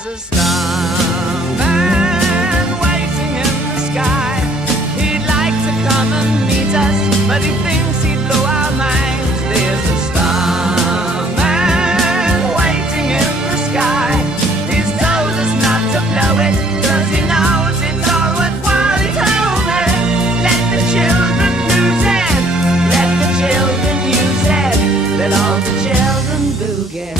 There's a starman waiting in the sky. He'd like to come and meet us, but he thinks he'd blow our minds. There's a starman waiting in the sky. He's told us not to blow it, 'cause he knows it's all worthwhile. He told me, let the children lose it, let the children use it, let all the children boogie.